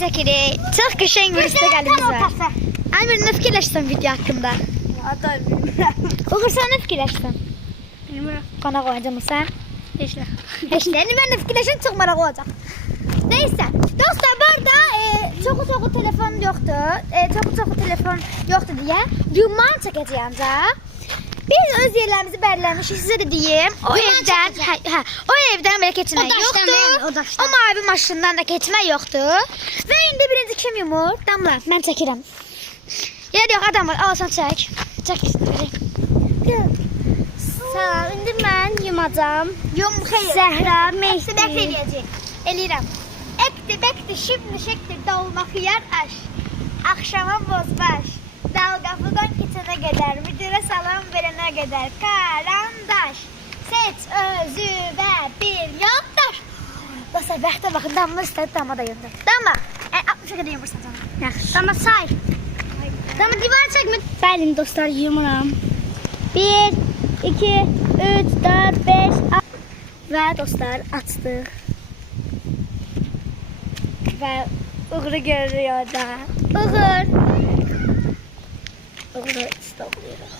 çəkirik. Çox qəşəng bir üstə gəlimiz var. Əmir, nə fikirləşsən video haqqında? Hatta bilmirəm. Uğur, sən nə fikirləşsən? Bilmirəm. Qonaq olacaq sən? Heç nə. Heç nə, mən də fikirləşən çox maraq olacaq. Neyse, dostlar bu arada çoxu telefon yoxdur. Çoxu telefon yoxdur deyə ünvan çəkəcəyəm də. Biz öz yerlərimizi belirləmişik. Sizə də deyim, o evdən belə keçmək yoxdur. O mavi maşından da keçmək yoxdur. Və indi birinci kim yumur? Damla, mən çəkirəm. Ya yox, adam var, al sən çək. Çək. Sağ, indi mən yumacam. Yum, xeyr. Zəhra, Mehdi. Bək eləyəcək. Eləyirəm. Ekti, şimdi şektir, dolma xiyar aş. Akşama bozbaş. Dalgafıdan keçənə qədər, müdürə salam verənə qədər. Karandaş. Seç özü və bir yoldaş. Dostlar, bəxtə baxın, damla istədi, dama da yöndür. Damla, 60 qədər yumursan canım. Yaxşı. Dama say. Dama divar çəkmə. Bəli, dostlar, yumuram. 1, 2, 3, 4, 5, 6. Və dostlar, açdıq. Və Uğur'u görüyor da. Uğur. Uğur'u stopluyoruz.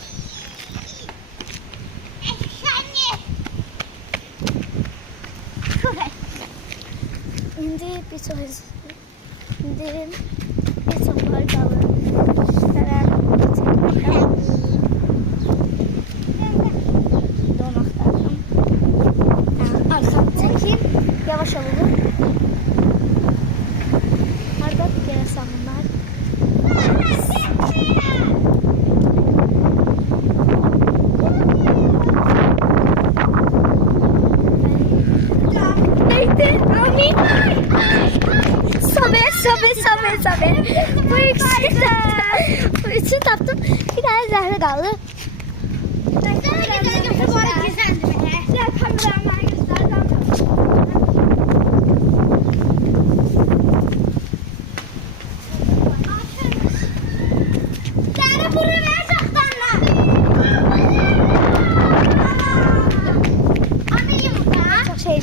Şimdi bir çok var kalır. Donaklarım. Arkam çekeyim. Yavaş alalım. Arada bir kere sanırlar. Neydi? Rami? Sabe. Bu ikisi de. Bu üçünü taptım. Bir tane Zehra kaldı.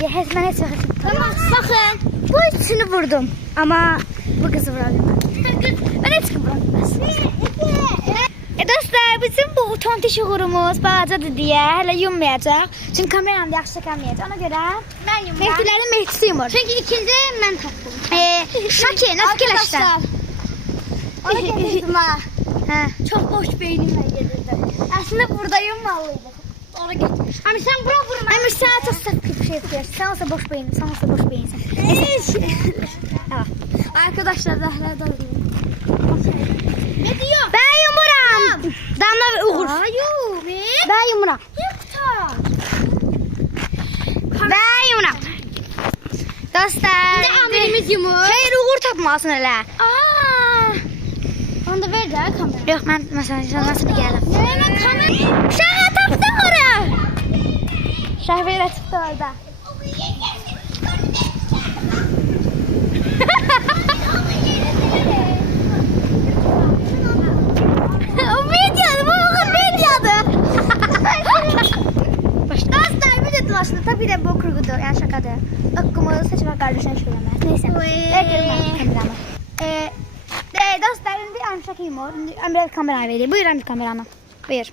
Hezmene çıkasın. Tamam, bakın. Bu üçünü vurdum. Ama bu kızı vurabilmem. Ben hiç vurabilmez. Dostlar, bizim bu utantiş uğurumuz balacadır diye hala yummayacak. Çünkü kameramda yaxşı çəkəməyəcək. Ona görə Ben yumuram. Mehdilərin Mehdisi yumur. Çünkü ikilde ben taptım. Şaki, nə fikirləşsən? Ona getirdim ha. Hə. Çok boş beynimle getirdim. Aslında burada yummalıydı. Ona getirdim. Hani sen bura vurma. Emir, sana çok saklı bir şey yapıyorsun. Sen olsa boş beyin, sen olsa boş beyinsin. Tamam. Arkadaşlar Zehra'dan ne diyor? Ben yumuram. Damla ve Uğur. Hayır. Ne? Ben yumuram. Yoksa. Ben yumuram. Dostlar. Bir de amirimiz yumur. Hayır, Uğur tapmasın hele. Aa. Onu da ver de kamera. Yok, ben mesela nasıl geldim? Ne kamera? Şahı taptım onu. Şahveyle çıktı orada. O videodu, bu Uğur videodu. Dostlar, video dolaştı. Tabii de bu kurgudu, yani şakadı. Aklıma saçma kardeşine söylemez. Neyse. Dostlar, bir şaka yumur. Ömrə kamera verir. Buyur Ömrə kameranı. Buyur.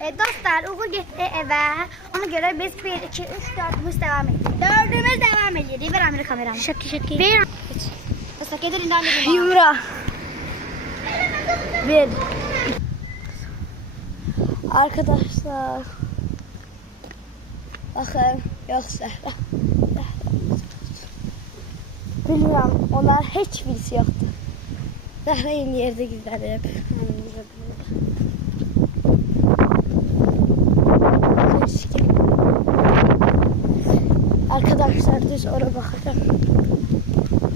Dostlar, Uğur getdi evə. Ona görə biz 1, 2, 3, 4'ümüz devam edirik. 4'ümüz devam edirik. Ver Ömrə kameranı. Şaki. Ver. Dostlar, gelir indi Ömrə Yumra. Bir. Arkadaşlar. Bakın. Yok Zehra. Bilmiyorum. Onlar hiç birisi yoktu. Zehra yeni yerde gizlenip. Arkadaşlar düz oraya bakacağım.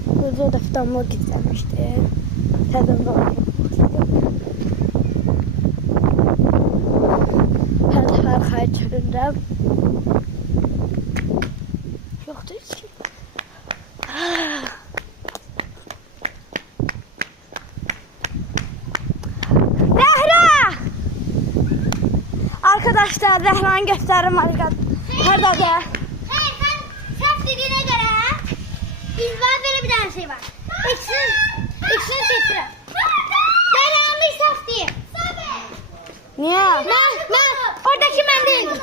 Burada da damla gizlenmişti. Tadımda oraya. Her kayıt türünde. Yoktu hiç ki. Zehra! Arkadaşlar Zehra'nın gösterim harika. Nerede de? Hey, sen dediğine göre biz var böyle bir tane şey var. İkisini seçirəm. Zərəmi səhv deyim. Niyə? Mən, oradakı mən değilim.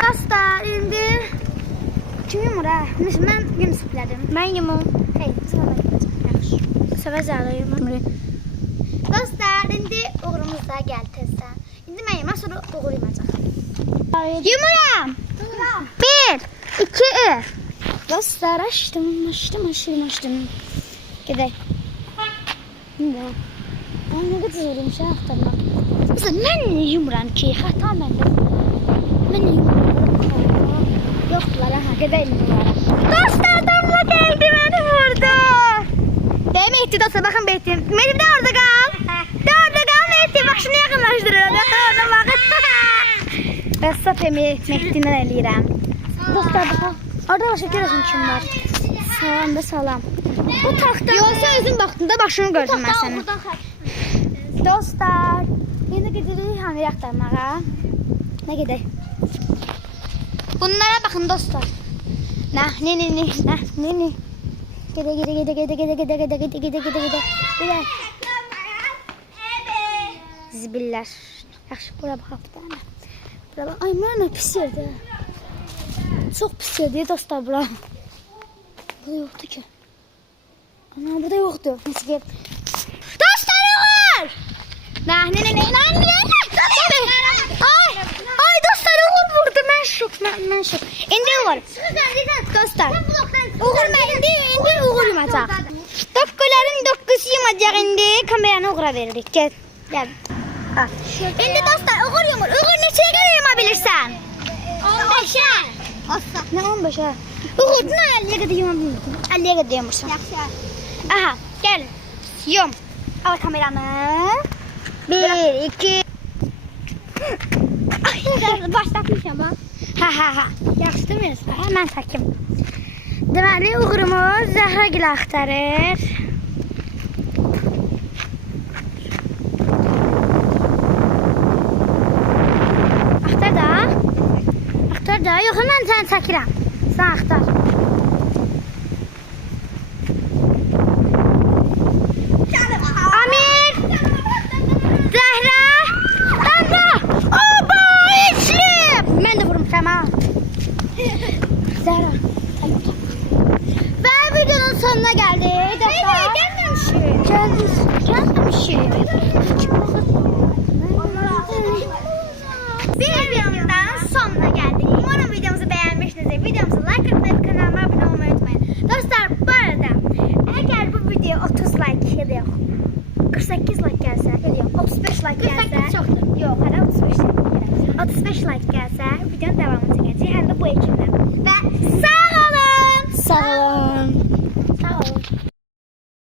Dostlar, indi kim yumur ha? Mən Yunus bilədim. Mən yumum. Hey, sonra yaxşı. Səvə Zəhra yumur. Dostlar, indi uğurumuz da gəldi tezdən. İndi mən yeməm, sonra uğur yeməcək. Yumuram. 1, 2, 3. Dostlar, açdım. Gedək. Ne? Ay, nə qədər zormuş ha, axtarmaq. Məsələn, mən niyə yumuram ki? Xəta məndə. Mən niyə yumuram? Yoxdular, aha, gedək bunlara. Dostlar, damla gəldi, məni vurdu. Deyim, Mehdi dostlar, baxın Mehdi. Mehdi, bir də orada qal. De orada qal, Mehdi. Bax, şunu yaxınlaşdırıram. Orada baxın. Rəssat Mehdi'ndən eləyirəm. Dostlar, baxaq. Orada başa görəsən kim var. Salam da salam. Bu taxta. Yoxsa özün baxdığında başını gördüm mən sənin. Dostlar, indi gedirik hamı yaxtarmağa. Nə gedək? Bunlara baxın dostlar. Ne. Gedə. Zibillər. Yaxşı, bura baxaq bir dənə. Bura bax. Ay, mənə pis yerdə. Çox pis yerdə dostlar bura. Burada yoxdur ki. Ana, burada yoxdur. Neyse ki. Dostlar uğur! Ne? Ay dostlar uğur vurdu. Mən şok. İndi uğur. Dostlar. Uğur mən indi uğur yumacaq. Dokkuların dokkusu yumacaq indi. Kameranı uğura veririk. Gel. Al. İndi dostlar uğur yumur. Uğur neçəyə qədər yumabilirsən? 15'e. Nə 15-ə? Uğur nə 50'ye qədər yumabilirsən? 50'ye qədər yumursan. Aha gel. Yum. Al kameranı. 1, 2. Ay başlatmışam ha. Ha. Yaxşı demirsən? Hemen takım. Deməli uğurumuz Zəhra gilə axtarır. Axtar da. Yox, mən səni çəkirəm. Sən axtar. Amir. Zəhra. Zəhra. Oba, içli. Mən də vurmuşam ha. Zəhra. Ve videonun sonuna geldik. Gelmemişik. Bir videomuzdan sonuna geldik. Umarım videomuzu beğenmişsinizdir. Videomuzu like atıp kanalıma abone olmayı unutmayın. Dostlar bu arada eğer bu video 30 like ya da 48 like gelse, 35 like gelse. Yok, hala 35 like. 35 like gelse videonun devamını çekeceğiz. Hem de bu ekiple. Ve sağ olun. Sağ olun.